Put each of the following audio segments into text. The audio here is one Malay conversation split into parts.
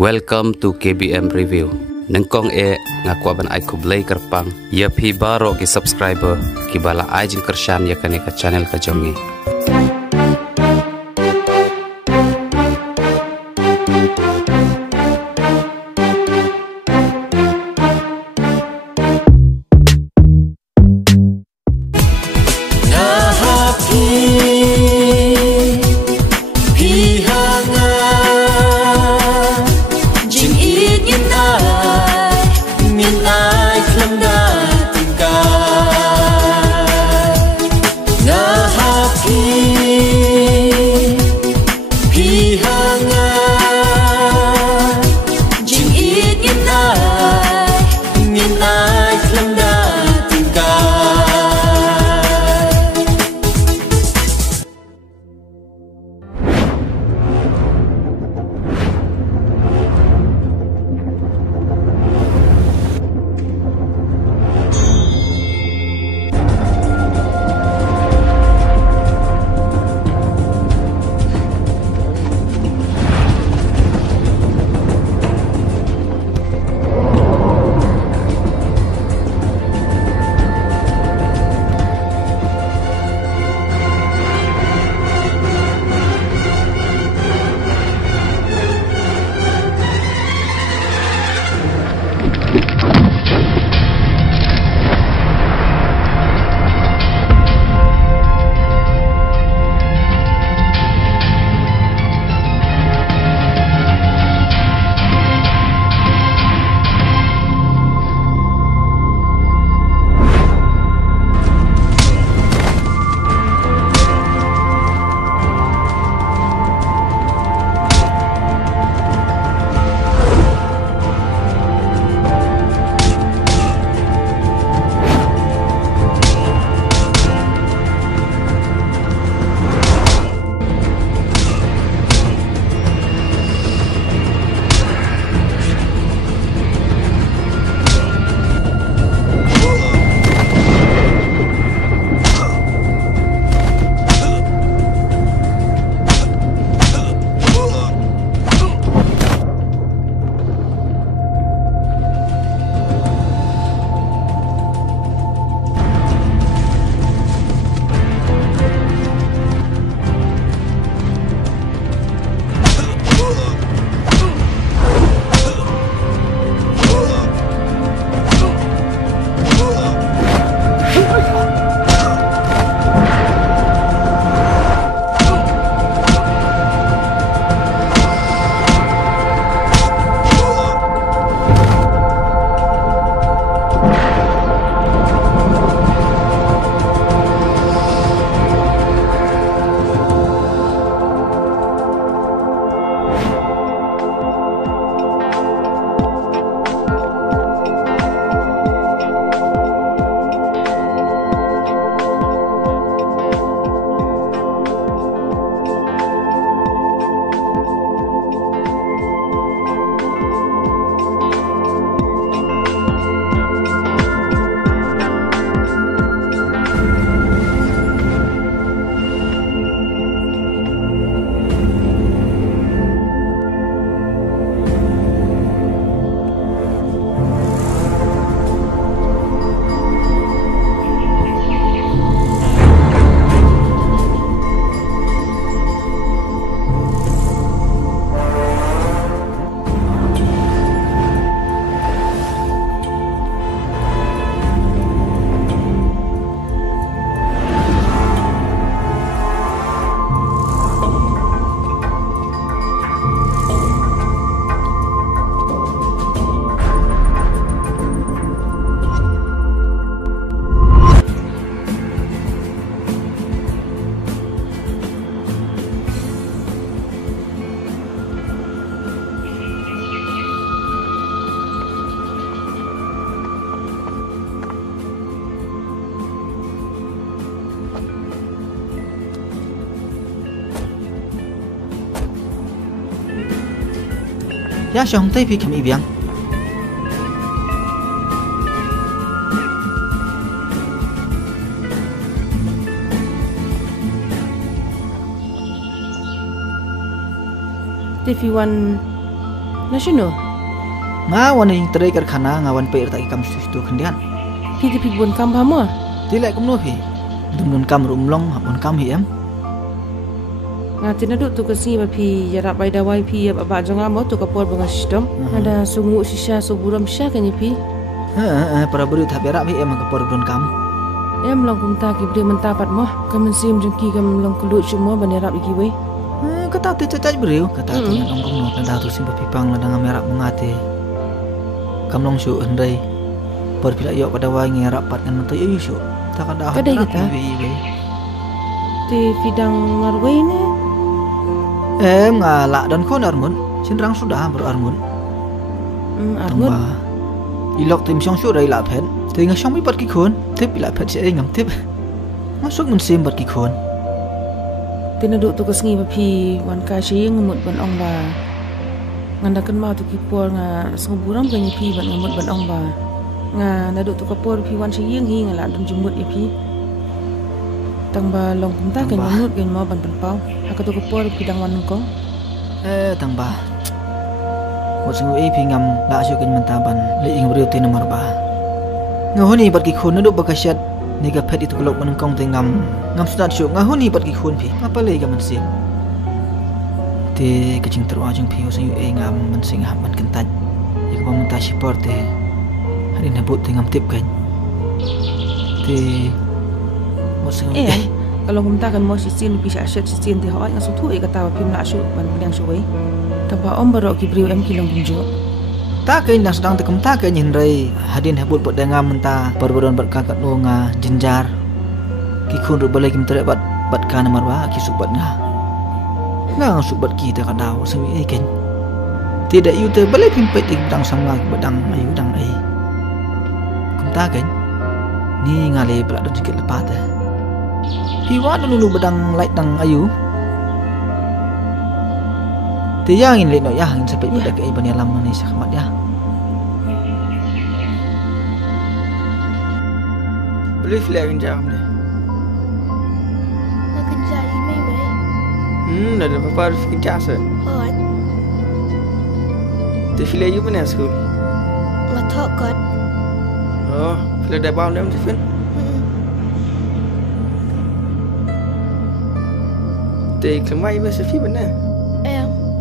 Welcome to KBM Review. Nengkong ngakwa ban ai kublai kerpang. Ya pi baro ki subscriber ki bala ai jin kershan ya kane ka channel ka jongi. Ya siyang tayo kami ibiyang. If you want Nasional. Ngawan yang terai kerkhana ngawan pe tak ikam situ kendian. Pi bun kam phamwa. Tilai kum no pi. Dun kam rumlong bun kam hi em. Ngatin aduk tu kasi ba pi yarap bai dawai pi ba jong amo tu kapor banga sistem. Ada sungu sisa suburam sya kan pi. Para beri tak berak pi em kapor dun kam. Em long kum ta ki bri mentapat mo. Kam sim jengki kam long kelut semua ban yarap iki we. Kata tu cacai beriu, kata tu yang kum no kata tu sim pipang ladang merap mengate. Kam long su andai. Por pila yok pada wangi rapat kan mentu yu su. Tak ada. Kadai kata. Ti fidang marwe ni. Ngalak dan kon armun. Sinrang sudah berarmun. Armun. Ilok tim syong su rai la phen. Tengah syong mi pat ki khun. Tip ila phen se ngam tip. Masuk men sim pat ki khun. Tina duk tu kesngi ba pi wan ka shi ngamut ban ong ba. Ngandakan ma tu ki por nga senguburam kan pi ban ngamut ban ong ba. Nga naduk tu kapor pi wan shi hi ngala dum jumut ya pi. Tang ba long kum ta kan ngamut kan ma ban ban pau. Haka tu kapor pi dang wan ko. Tang ba. Wat sengu pi ngam la syu kan mentaban le ing beriu tin Namar ba. Ngahoni bat ki khun naduk bakasyat Niga pet itu kelok menengkong tengam ngam sudah syuk ngahuni bat ki khun pi apa le gaman sim te kecing terwajung pi usang yu ngam mensing ham man kentaj ya ko menta support te hari nebut tengam tip kan te mosang kalau kum ta kan mo sisin pi sya shet sisin te hoi ngasuk tu kata pi mla syuk ban yang syuai taba om barok ki briu em kilong bunjo tak kain yang sedang tekem tak kain hindrai hadin habut pot dengam menta perbedon berkakat nonga jenjar ki khun ru balai kim tere bat kan Namar ba ki suk bat nga suk bat ki ta kadau sami ken tidak yu te balai pimpet ing dang sanga badang ayu dang ai kum ta kain ni ngale pelak don sikit lepat hiwa dulu badang light dang ayu Tiyangin lino ya hangin sampai pada ke iban yalam ni sakmat ya. Beli flag jam ni. Nak kerja ini mai. Dah ada apa kerja se? Hot. Ti flag you mana school? Ngat thok kot. Oh, flag dah bawa dem Stephen. Ti kemai masa fi mana?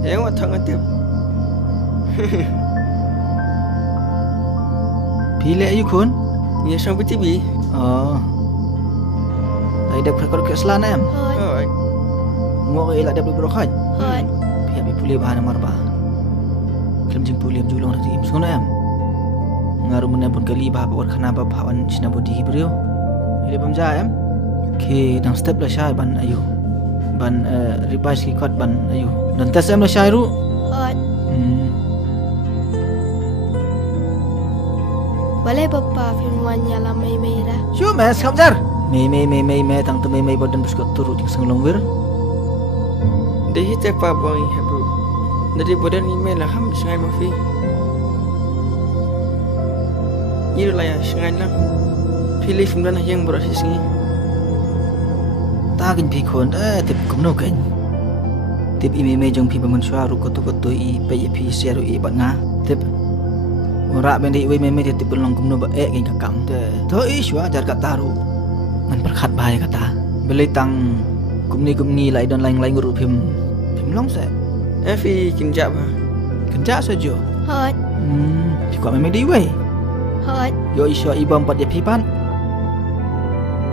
Yang wat thang atip. Pile ayu khun? Ni sang TV. Oh. Ai dak khakor ke selan em. Oh. Ngo ila dak bro khaj. Hot. Pihak bi pule bahan Namar ba. Kelam jing pule julong ri im sona em. Ngaru mena pun kali ba or khana ba bhawan sina bodi brio. Ile bam ja em. Ke dang step la shay ban ayu. Ban ribas ki kot ban ayu. Dan tes em la syairu. Hot. Balai bapa firman nyala mai dah. Syuk mes khamjar. Mei tang tu mei badan buskot turut yang senglongwir. Dia hita apa bang hebru. Dari badan email lah ham sengai mafi. Ini lah ya sengai lah. Pilih film yang berasas ni. Takin pi khon tip kumno kan. Tip ime jong pi Melamhashwa ru kotu i pe pi seru i bat nga. Tip ora ben di we me tip long kumno ba kan kakam te. To i shwa jar kat taru. Man perkhat bahaya kata. Belai tang kumni lai don lain ru phim long se. Fi kinja ba. Kenja saja. Hot. Pi kwa me di we. Hot. Yo iswa ibam pat ya pi pan.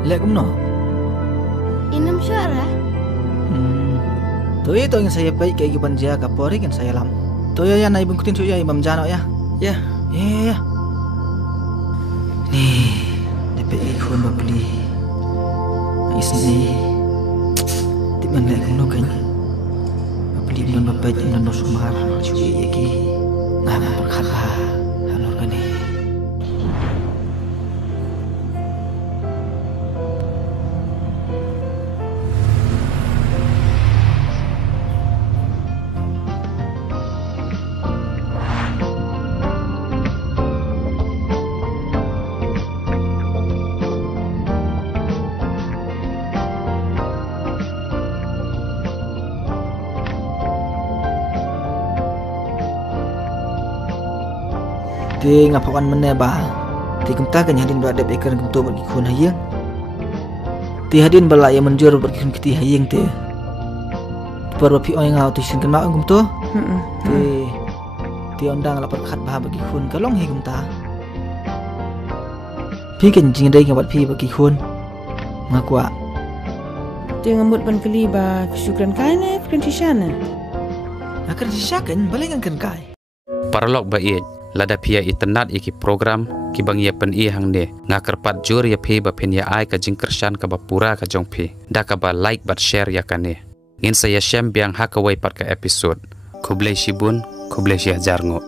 Lek kumno. Inam syara. Tu itu yang saya baik kayak giban dia kapori kan saya lam. Tu ya naik bungkutin tu ya imam jano ya. Ya. Ya. Ni dapat ikut beli. Isni. Di mana kuno kan? Beli bulan bapak dan sumar cuci lagi. Nah berkata halor kan ni. Ti ngapakan mana ba? Ti kumta kan hadin berada bekan kumto bagi khun hayang. Ti hadin bala yang menjur bagi khun kiti hayang ti. Perlu pi oi ngau ti sin kan ma kumto. Ti ondang lapar khat bah bagi khun kalong hi kumta. Pi kan jing dai ngabat pi bagi khun. Ngakwa. Ti ngamut ban kali ba syukran kai ne kren tisana. Akan disyakan balik kan kai. Paralog ba iet lada pia internet iki program ki bang ya pen i hang ne ngakerpat jur ya phe ba pen ya ai ka jingkershan ka ba pura ka jong phe da ka ba like bat share ya kane ngin saya shem biang hakawai pat ka episode kublai shibun kublai shi hajar ngo